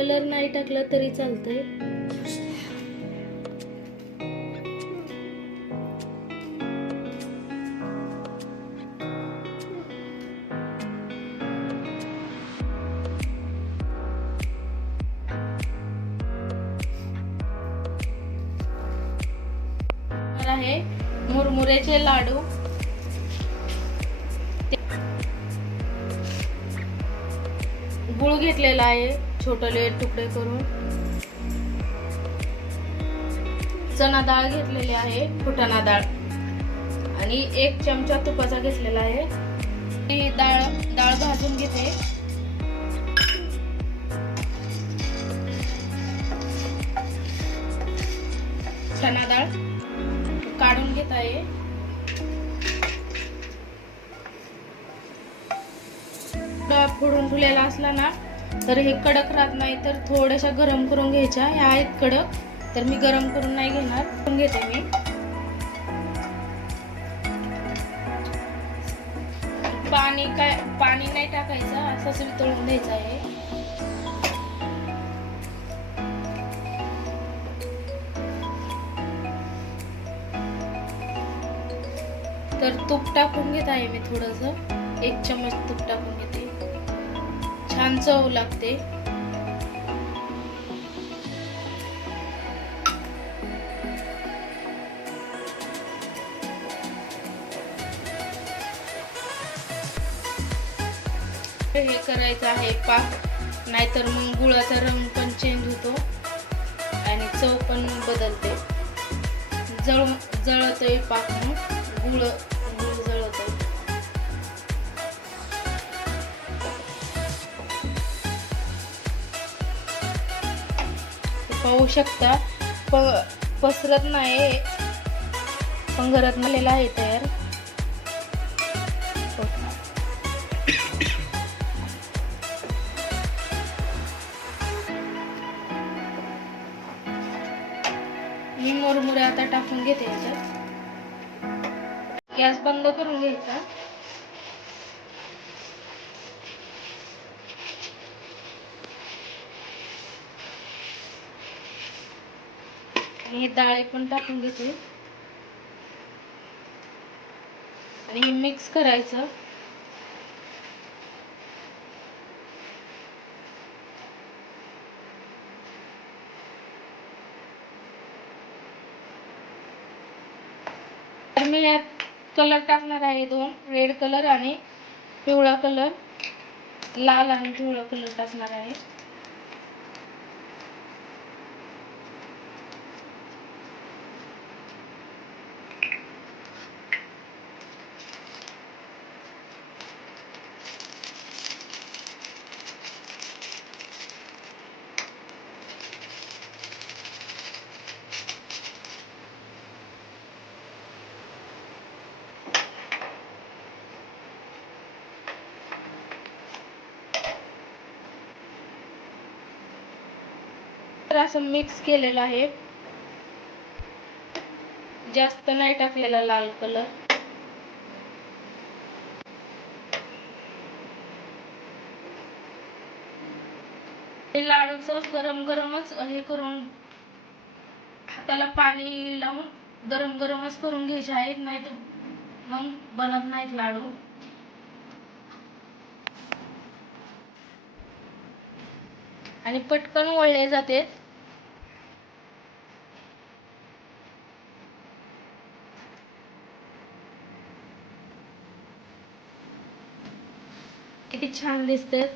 Colour नाही टाकला तरी चालतंय. आहे मुरमुऱ्याचे लाडू. गुळ घेतलेला आहे. छोटले तुकडे करून. चना डाळ घेतलेली आहे फुटाणा डाळ. आणि एक चमचा तुपाचा घेतलेला आहे. ती डाळ डाळ भाजून घेते. चना डाळ काढून घेत आहे. फोडून ठेवलेला असला ना तर हे कडक राहत नाही तर थोड्याशा गरम करून घ्यायच्या. ह्या आहेत कडक. तर मी गरम करून नाही घेणार. करून घेते मी. पाणी काय पाणी नाही टाकायचं. असंच वितळून द्यायचं आहे. तर तूप टाकून घेत आहे मी थोडस. एक चमच तूप टाकून घेते. छान चव लागते. हे करायचं आहे पाक नाहीतर मग गुळाचा रंग पण चेंज होतो आणि चव पण बदलते. जळ जळतोय पाक मग गुळ पाहू शकता. प पसरत नाही. पंगरत झालेला आहे तयार. मी मुरमुरे आता टाकून घेते याच्यात. गॅस बंद करून घ्यायचा. आणि हे डाळे पण टाकून घेते. आणि हे मिक्स करायचं. तर मी यात कलर टाकणार आहे दोन रेड कलर आणि पिवळा कलर लाल आणि पिवळा कलर टाकणार आहे. तर असं मिक्स केलेलं आहे. जास्त नाही टाकलेला लाल कलर हे लाडूच गरम गरमच हे करून हाताला पाणी लावून गरम गरमच करून घ्यायचे आहेत नाही तर मग बनत नाहीत लाडू. आणि पटकन वळले जाते. किती छान दिसतात